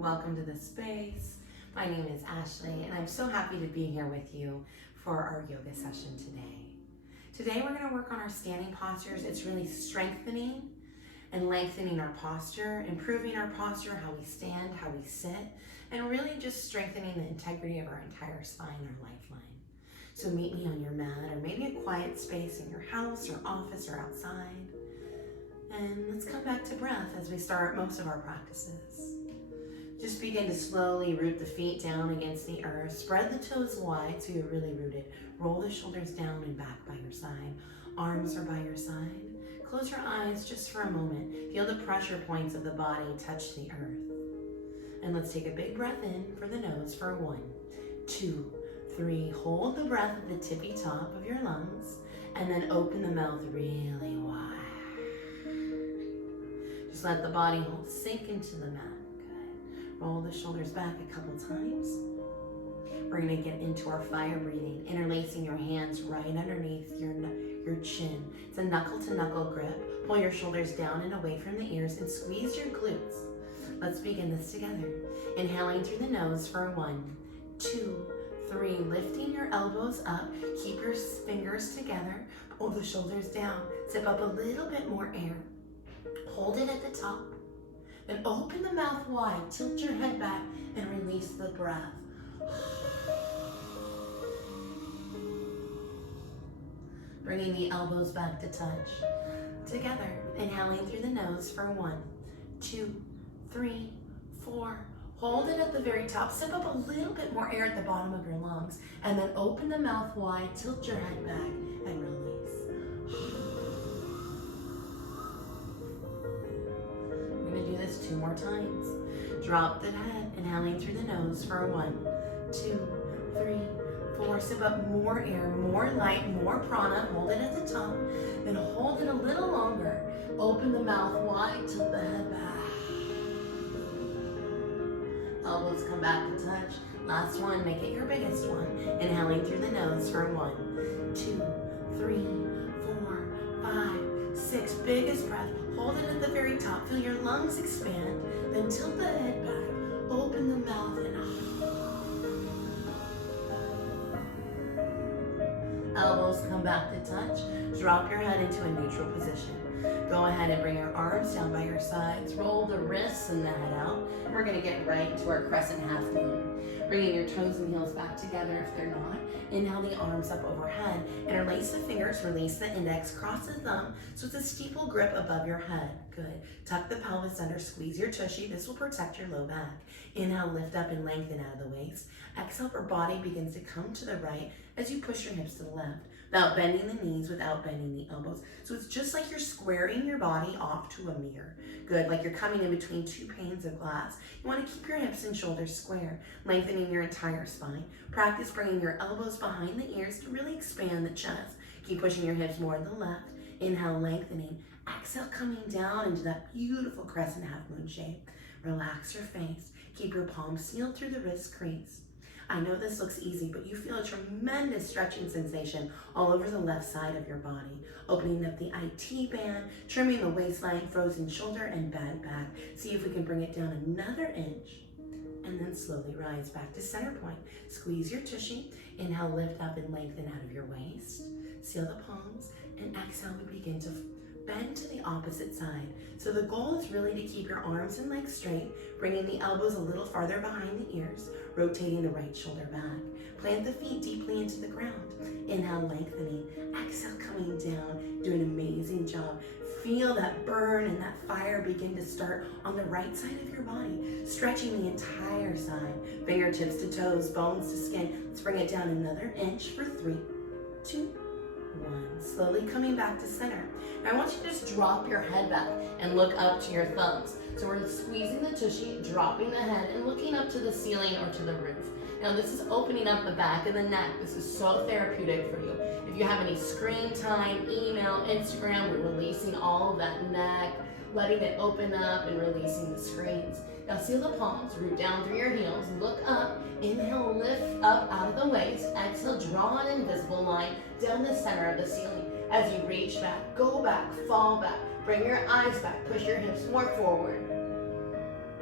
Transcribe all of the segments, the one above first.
Welcome to the space. My name is Ashley, and I'm so happy to be here with you for our yoga session today. Today we're going to work on our standing postures. It's really strengthening and lengthening our posture, improving our posture, how we stand, how we sit, and really just strengthening the integrity of our entire spine, our lifeline. So meet me on your mat, or maybe a quiet space in your house or office or outside. And let's come back to breath as we start most of our practices. Just begin to slowly root the feet down against the earth. Spread the toes wide so you're really rooted. Roll the shoulders down and back by your side. Arms are by your side. Close your eyes just for a moment. Feel the pressure points of the body touch the earth. And let's take a big breath in for the nose for 1, 2, 3. Hold the breath at the tippy top of your lungs and then open the mouth really wide. Just let the body sink into the mat. Good. Roll the shoulders back a couple times. We're going to get into our fire breathing, interlacing your hands right underneath your chin. It's a knuckle-to-knuckle grip. Pull your shoulders down and away from the ears and squeeze your glutes. Let's begin this together. Inhaling through the nose for 1, 2, 3. Lifting your elbows up. Keep your fingers together. Pull the shoulders down. Zip up a little bit more air. Hold it at the top. Then open the mouth wide. Tilt your head back and release the breath. Bringing the elbows back to touch. Together, inhaling through the nose for 1, 2, 3, 4. Hold it at the very top. Sip up a little bit more air at the bottom of your lungs. And then open the mouth wide. Tilt your head back and release. We're going to do this 2 more times. Drop the head, inhaling through the nose for 1, 2, 3, 4. Sip up more air, more light, more prana. Hold it at the top. Then hold it a little longer. Open the mouth wide, tilt the head back. Elbows come back to touch. Last one, make it your biggest one. Inhaling through the nose for 1, 2, 3, 4, 5, 6. Biggest breath. Hold it at the very top. Feel your lungs expand. Then tilt the head back. Open the mouth and elbows come back to touch. Drop your head into a neutral position. Go ahead and bring your arms down by your sides. Roll the wrists and the head out. And we're going to get right into our crescent half moon. Bringing your toes and heels back together if they're not. Inhale the arms up overhead. Interlace the fingers, release the index, cross the thumb so it's a steeple grip above your head. Good. Tuck the pelvis under, squeeze your tushy. This will protect your low back. Inhale, lift up and lengthen out of the waist. Exhale, your body begins to come to the right as you push your hips to the left, without bending the knees, without bending the elbows. So it's just like you're squaring your body off to a mirror. Good, like you're coming in between 2 panes of glass. You want to keep your hips and shoulders square, lengthening your entire spine. Practice bringing your elbows behind the ears to really expand the chest. Keep pushing your hips more to the left. Inhale, lengthening. Exhale, coming down into that beautiful crescent half moon shape. Relax your face. Keep your palms sealed through the wrist crease. I know this looks easy, but you feel a tremendous stretching sensation all over the left side of your body. Opening up the IT band, trimming the waistline, frozen shoulder, and bad back. See if we can bring it down another inch. And then slowly rise back to center point. Squeeze your tushy. Inhale, lift up and lengthen out of your waist. Seal the palms. And exhale, we begin to bend to the opposite side. So the goal is really to keep your arms and legs straight, bringing the elbows a little farther behind the ears, rotating the right shoulder back. Plant the feet deeply into the ground. Inhale, lengthening. Exhale, coming down. Do an amazing job. Feel that burn and that fire begin to start on the right side of your body, stretching the entire side. Fingertips to toes, bones to skin. Let's bring it down another inch for 3, 2, 1. Slowly coming back to center. Now I want you to just drop your head back and look up to your thumbs. So we're squeezing the tushy, dropping the head, and looking up to the ceiling or to the roof. Now this is opening up the back of the neck. This is so therapeutic for you. If you have any screen time, email, Instagram, we're releasing all of that neck, letting it open up and releasing the screens. Now seal the palms, root down through your heels, look up, inhale, lift up out of the waist, exhale, draw an invisible line down the center of the ceiling. As you reach back, go back, fall back, bring your eyes back, push your hips more forward.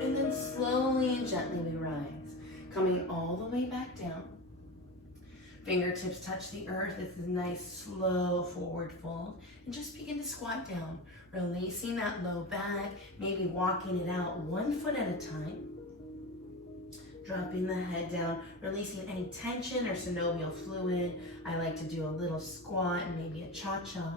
And then slowly and gently we rise, coming all the way back down. Fingertips touch the earth. It's a nice slow forward fold. And just begin to squat down, releasing that low back, maybe walking it out 1 foot at a time. Dropping the head down, releasing any tension or synovial fluid. I like to do a little squat and maybe a cha-cha.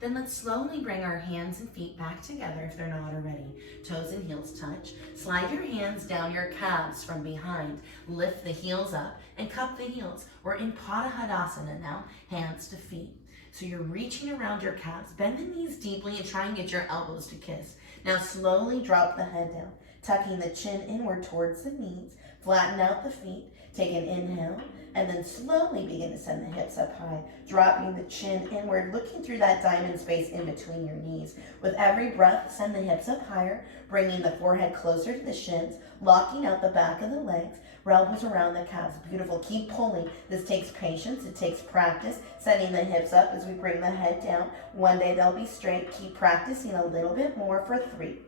Then let's slowly bring our hands and feet back together if they're not already. Toes and heels touch. Slide your hands down your calves from behind. Lift the heels up and cup the heels. We're in Pada Hadasana now, hands to feet. So you're reaching around your calves. Bend the knees deeply and try and get your elbows to kiss. Now slowly drop the head down, tucking the chin inward towards the knees. Flatten out the feet. Take an inhale. And then slowly begin to send the hips up high, dropping the chin inward, looking through that diamond space in between your knees. With every breath, send the hips up higher, bringing the forehead closer to the shins, locking out the back of the legs, elbows around the calves. Beautiful. Keep pulling. This takes patience. It takes practice, setting the hips up as we bring the head down. One day they'll be straight. Keep practicing a little bit more for 3,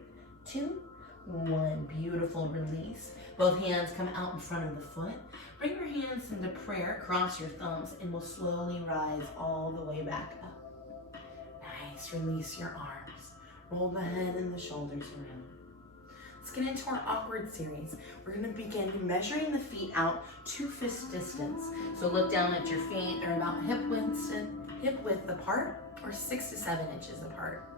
2, 1. Beautiful. Release. Both hands come out in front of the foot. Bring your hands into prayer, cross your thumbs, and we'll slowly rise all the way back up. Nice, release your arms. Roll the head and the shoulders around. Let's get into our awkward series. We're gonna begin measuring the feet out 2 fist distance. So look down at your feet. They're about hip width apart or 6 to 7 inches apart.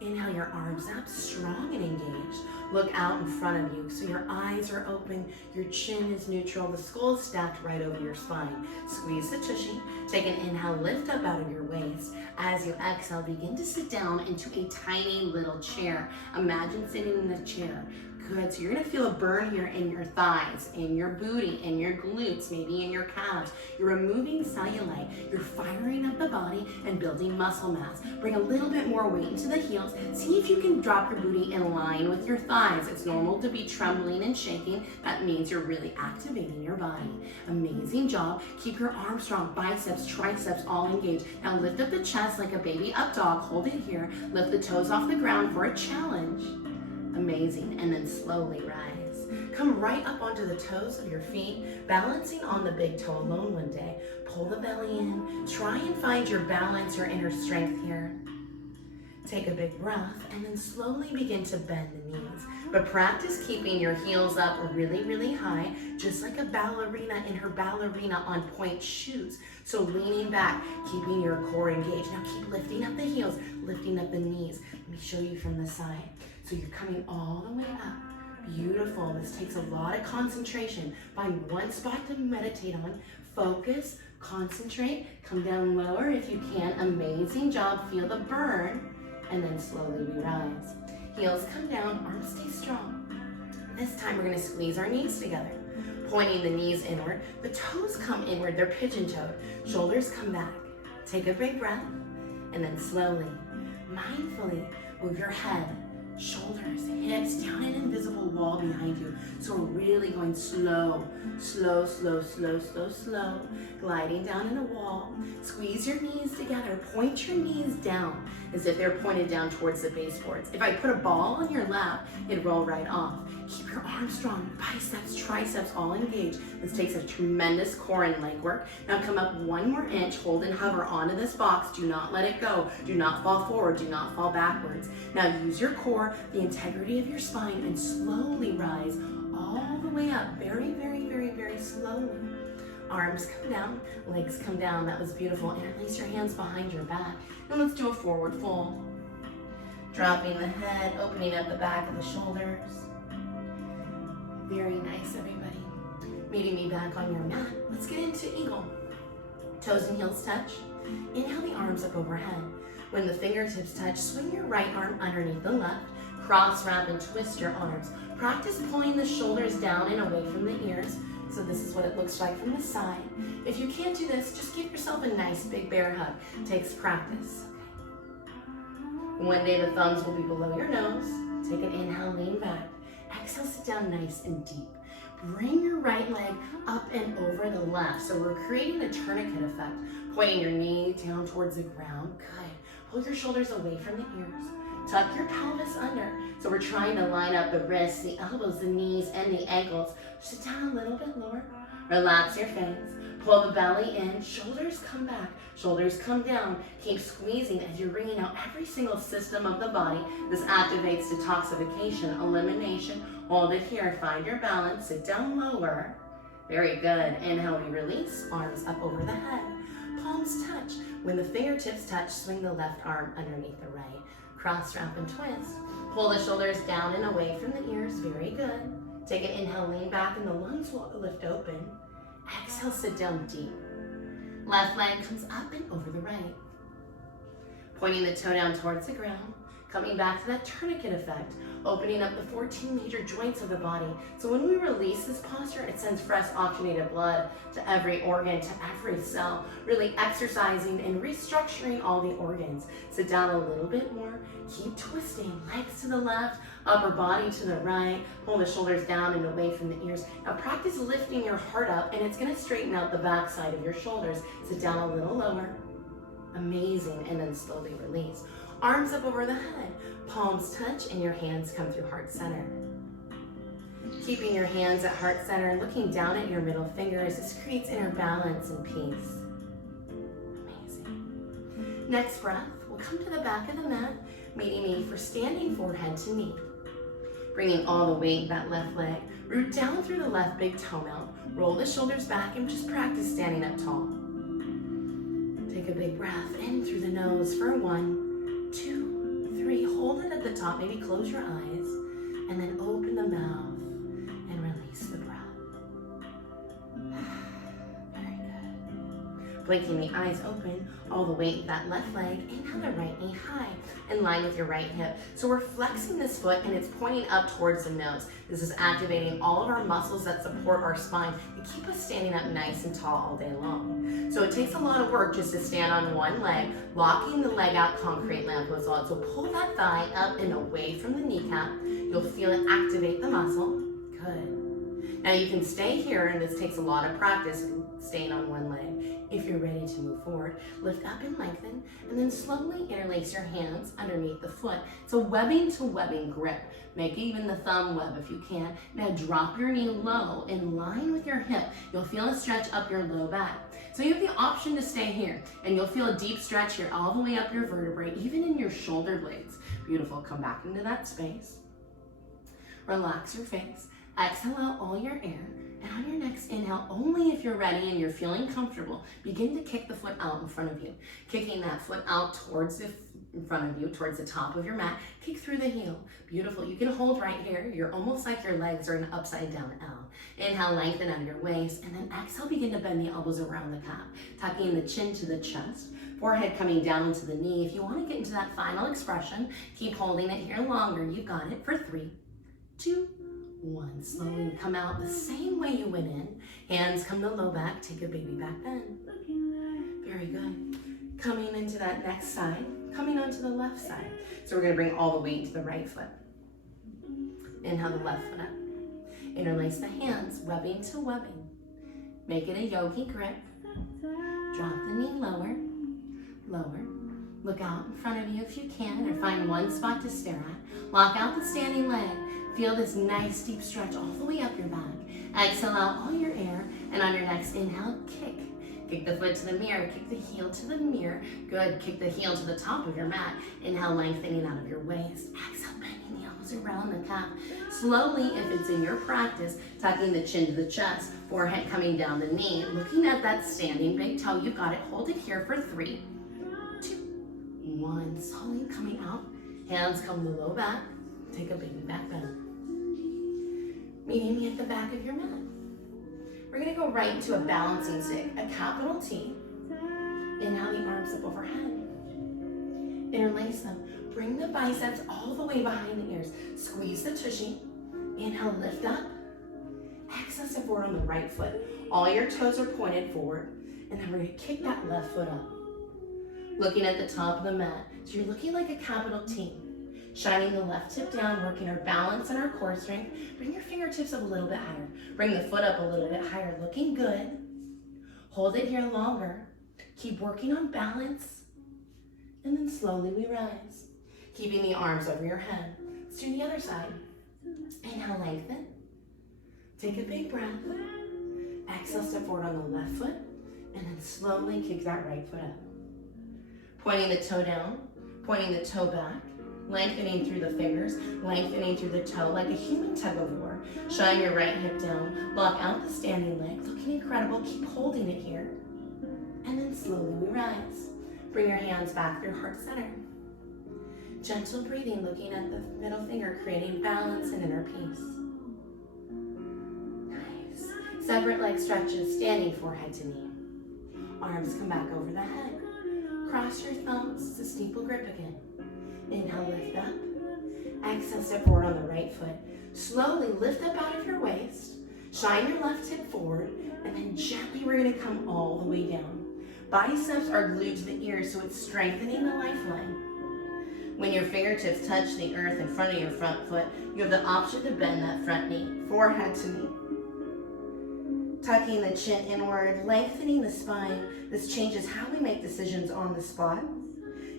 Inhale your arms up, strong and engaged. Look out in front of you so your eyes are open, your chin is neutral, the skull is stacked right over your spine. Squeeze the tushy. Take an inhale, lift up out of your waist. As you exhale, begin to sit down into a tiny little chair. Imagine sitting in the chair. Good, so you're gonna feel a burn here in your thighs, in your booty, in your glutes, maybe in your calves. You're removing cellulite, you're firing up the body and building muscle mass. Bring a little bit more weight into the heels. See if you can drop your booty in line with your thighs. It's normal to be trembling and shaking. That means you're really activating your body. Amazing job. Keep your arms strong, biceps, triceps all engaged. Now lift up the chest like a baby up dog. Hold it here. Lift the toes off the ground for a challenge. Amazing, and then slowly rise. Come right up onto the toes of your feet, balancing on the big toe alone one day. Pull the belly in, try and find your balance, your inner strength here. Take a big breath, and then slowly begin to bend the knees. But practice keeping your heels up really, really high, just like a ballerina in her ballerina on point shoes. So leaning back, keeping your core engaged. Now keep lifting up the heels, lifting up the knees. Let me show you from the side. So you're coming all the way up. Beautiful. This takes a lot of concentration. Find one spot to meditate on. Focus, concentrate, come down lower if you can. Amazing job. Feel the burn. And then slowly we rise. Heels come down, arms stay strong. This time we're gonna squeeze our knees together. Pointing the knees inward. The toes come inward, they're pigeon-toed. Shoulders come back. Take a big breath. And then slowly, mindfully move your head, shoulders, hips down an invisible wall behind you. So we're really going slow, slow, slow, slow, slow, slow. Gliding down in a wall. Squeeze your knees together. Point your knees down as if they're pointed down towards the baseboards. If I put a ball on your lap, it'd roll right off. Keep your arms strong, biceps, triceps all engaged. This takes a tremendous core and leg work. Now come up 1 more inch, hold and hover onto this box. Do not let it go. Do not fall forward, do not fall backwards. Now use your core, the integrity of your spine, and slowly rise all the way up. Very, very, very, very slowly. Arms come down, legs come down. That was beautiful. And release your hands behind your back. And let's do a forward fold. Dropping the head, opening up the back of the shoulders. Very nice, everybody. Meeting me back on your mat. Let's get into eagle. Toes and heels touch. Inhale the arms up overhead. When the fingertips touch, swing your right arm underneath the left. Cross wrap and twist your arms. Practice pulling the shoulders down and away from the ears. So this is what it looks like from the side. If you can't do this, just give yourself a nice big bear hug. Takes practice. One day the thumbs will be below your nose. Take an inhale, lean back. Exhale, sit down nice and deep. Bring your right leg up and over the left. So we're creating a tourniquet effect. Pointing your knee down towards the ground. Good. Pull your shoulders away from the ears. Tuck your pelvis under. So we're trying to line up the wrists, the elbows, the knees, and the ankles. Sit down a little bit lower. Relax your face. Pull the belly in. Shoulders come back. Shoulders come down. Keep squeezing as you're wringing out every single system of the body. This activates detoxification, elimination. Hold it here. Find your balance. Sit down lower. Very good. Inhale, we release. Arms up over the head. Palms touch. When the fingertips touch, swing the left arm underneath the right. Cross, wrap, and twist. Pull the shoulders down and away from the ears. Very good. Take an inhale, lean back, and the lungs will lift open. Exhale, sit down deep. Left leg comes up and over the right. Pointing the toe down towards the ground. Coming back to that tourniquet effect. Opening up the 14 major joints of the body. So when we release this posture, it sends fresh oxygenated blood to every organ, to every cell, really exercising and restructuring all the organs. Sit down a little bit more. Keep twisting. Legs to the left, upper body to the right. Pull the shoulders down and away from the ears. Now practice lifting your heart up, and it's going to straighten out the back side of your shoulders. Sit down a little lower. Amazing. And then slowly release. Arms up over the head, palms touch, and your hands come through heart center. Keeping your hands at heart center, looking down at your middle fingers, this creates inner balance and peace. Amazing. Next breath, we'll come to the back of the mat, meeting me for standing forehead to knee. Bringing all the weight in that left leg, root down through the left big toe mount, roll the shoulders back, and just practice standing up tall. Take a big breath in through the nose for 1, 2, 3. Hold it at the top. Maybe close your eyes and then open the mouth and release the breath. Very good. Blinking the eyes open, all the weight in that left leg. Inhale the right knee high, in line with your right hip. So we're flexing this foot and it's pointing up towards the nose. This is activating all of our muscles that support our spine and keep us standing up nice and tall all day long. So it takes a lot of work just to stand on one leg, locking the leg out, concrete lamp was on. So pull that thigh up and away from the kneecap. You'll feel it activate the muscle. Good. Now you can stay here, and this takes a lot of practice, staying on one leg. If you're ready to move forward, lift up and lengthen, and then slowly interlace your hands underneath the foot. It's a webbing to webbing grip. Make even the thumb web if you can. Now drop your knee low in line with your hip. You'll feel a stretch up your low back. So you have the option to stay here, and you'll feel a deep stretch here all the way up your vertebrae, even in your shoulder blades. Beautiful. Come back into that space. Relax your face. Exhale out all your air. And on your next inhale, only if you're ready and you're feeling comfortable, begin to kick the foot out in front of you. Kicking that foot out towards in front of you, towards the top of your mat. Kick through the heel. Beautiful. You can hold right here. You're almost like your legs are in an upside down L. Inhale, lengthen out your waist, and then exhale, begin to bend the elbows around the calf, tucking the chin to the chest. Forehead coming down to the knee. If you want to get into that final expression, keep holding it here longer. You got it for 3, 2, 1. Slowly come out the same way you went in. Hands come to low back. Take a baby back bend. Very good. Coming into that next side. Coming onto the left side. So we're going to bring all the weight to the right foot. Inhale the left foot up. Interlace the hands, webbing to webbing. Make it a yogi grip. Drop the knee lower. Lower. Look out in front of you if you can, or find one spot to stare at. Lock out the standing leg. Feel this nice deep stretch all the way up your back. Exhale out all your air, and on your next inhale, kick. Kick the foot to the mirror, kick the heel to the mirror. Good, kick the heel to the top of your mat. Inhale, lengthening out of your waist. Exhale, bending the elbows around the calf. Slowly, if it's in your practice, tucking the chin to the chest, forehead coming down the knee, looking at that standing big toe. You got it. Hold it here for 3, 2, 1. Slowly coming out. Hands come to the low back. Take a baby back bend. Meeting me at the back of your mat. We're going to go right into a balancing stick, a capital T. Inhale the arms up overhead. Interlace them. Bring the biceps all the way behind the ears. Squeeze the tushy. Inhale, lift up. Exhale, step forward on the right foot. All your toes are pointed forward. And then we're going to kick that left foot up. Looking at the top of the mat. So you're looking like a capital T. Shining the left hip down, working our balance and our core strength. Bring your fingertips up a little bit higher. Bring the foot up a little bit higher, looking good. Hold it here longer. Keep working on balance. And then slowly we rise. keeping the arms over your head. Let's do the other side. Inhale, lengthen. Take a big breath. Exhale, step forward on the left foot, and then slowly kick that right foot up. Pointing the toe down, pointing the toe back, lengthening through the fingers, lengthening through the toe like a human tug of war. Shine your right hip down, lock out the standing leg, looking incredible, keep holding it here. And then slowly we rise. Bring your hands back through heart center. Gentle breathing, looking at the middle finger, creating balance and inner peace. Nice. Separate leg stretches, standing forehead to knee. Arms come back over the head. Cross your thumbs to steeple grip again. Inhale, lift up. Exhale, step forward on the right foot. Slowly lift up out of your waist. Shine your left hip forward, and then gently we're gonna come all the way down. Biceps are glued to the ears, so it's strengthening the lifeline. When your fingertips touch the earth in front of your front foot, you have the option to bend that front knee, forehead to knee. Tucking the chin inward, lengthening the spine. This changes how we make decisions on the spot.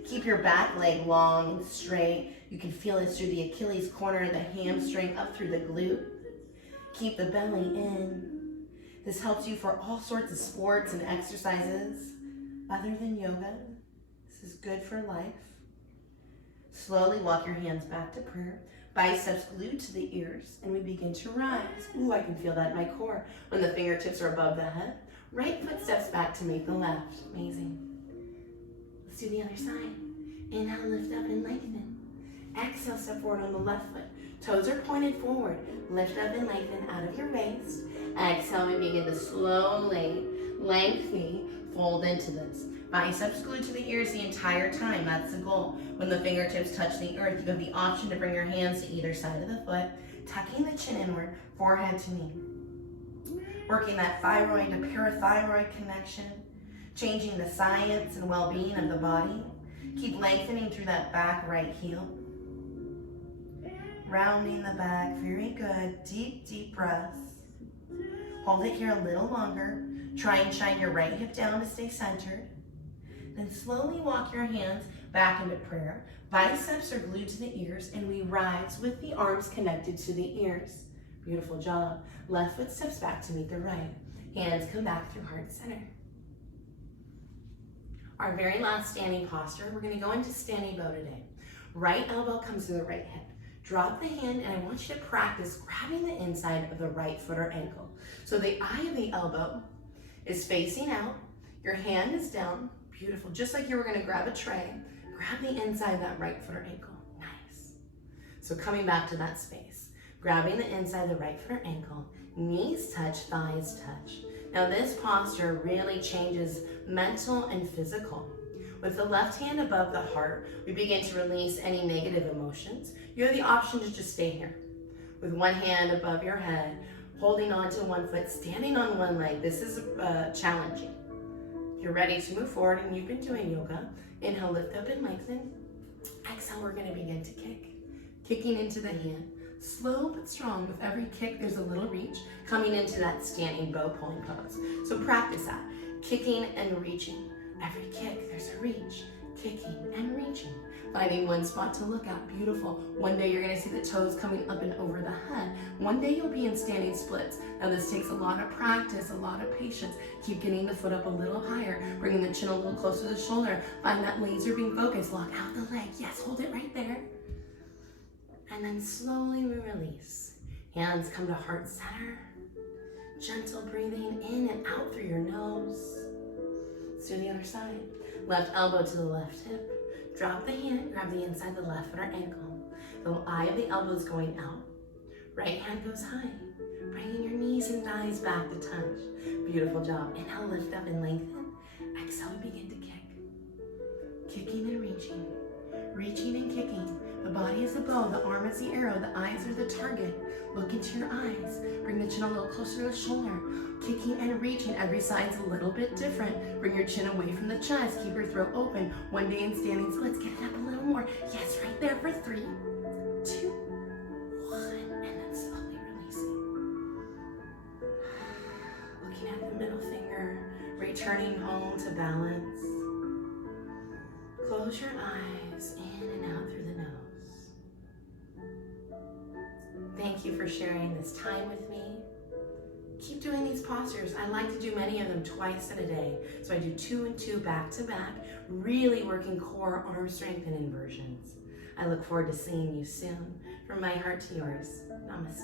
Keep your back leg long and straight. You can feel this through the Achilles corner, the hamstring, up through the glute. Keep the belly in. This helps you for all sorts of sports and exercises other than yoga. This is good for life. Slowly walk your hands back to prayer. Biceps glued to the ears, and we begin to rise. Ooh, I can feel that in my core when the fingertips are above the head. Right foot steps back to meet the left. Amazing. Let's do the other side. Inhale, lift up and lengthen. Exhale, step forward on the left foot. Toes are pointed forward. Lift up and lengthen out of your waist. Exhale, we begin to slowly, lengthy, fold into this. Biceps glued to the ears the entire time. That's the goal. When the fingertips touch the earth, you have the option to bring your hands to either side of the foot, tucking the chin inward, forehead to knee. Working that thyroid to parathyroid connection, changing the science and well-being of the body. Keep lengthening through that back right heel. Rounding the back, very good. Deep, deep breaths. Hold it here a little longer. Try and shine your right hip down to stay centered. Then slowly walk your hands back into prayer. Biceps are glued to the ears, and we rise with the arms connected to the ears. Beautiful job. Left foot steps back to meet the right. Hands come back through heart center. Our very last standing posture, we're going to go into standing bow today. Right elbow comes to the right hip. Drop the hand, and I want you to practice grabbing the inside of the right foot or ankle. So the eye of the elbow is facing out. Your hand is down. Beautiful. Just like you were going to grab a tray, grab the inside of that right foot or ankle. Nice. So coming back to that space, grabbing the inside of the right foot or ankle, knees touch, thighs touch. Now this posture really changes mental and physical. With the left hand above the heart, we begin to release any negative emotions. You have the option to just stay here. With one hand above your head, holding on to one foot, standing on one leg. This is challenging. You're ready to move forward, and you've been doing yoga. Inhale, lift up and lengthen. Exhale, we're gonna begin to kick. Kicking into the hand. Slow but strong. With every kick, there's a little reach. Coming into that standing bow pulling pose. So practice that. Kicking and reaching. Every kick, there's a reach. Kicking and reaching. Finding one spot to look at. Beautiful. One day you're gonna see the toes coming up and over the head. One day you'll be in standing splits. Now this takes a lot of practice, a lot of patience. Keep getting the foot up a little higher, bringing the chin a little closer to the shoulder. Find that laser beam focus. Lock out the leg. Yes, hold it right there. And then slowly we release. Hands come to heart center. Gentle breathing in and out through your nose. Let's do the other side. Left elbow to the left hip. Drop the hand, grab the inside of the left foot or ankle. The eye of the elbow is going out. Right hand goes high. Bringing your knees and thighs back to touch. Beautiful job. Inhale, lift up and lengthen. Exhale, we begin to kick. Kicking and reaching. Reaching and kicking. The body is the bow, the arm is the arrow, the eyes are the target. Look into your eyes. Bring the chin a little closer to the shoulder. Kicking and reaching. Every side's a little bit different. Bring your chin away from the chest. Keep your throat open. One day in standing splits. Get it up a little more. Yes, right there for 3, 2, 1. And then slowly releasing. Looking at the middle finger. Returning home to balance. Close your eyes in and out through the nose. you for sharing this time with me. Keep doing these postures. I like to do many of them twice in a day. So I do 2 and 2 back to back, really working core, arm strength, and inversions. I look forward to seeing you soon. From my heart to yours, namaste.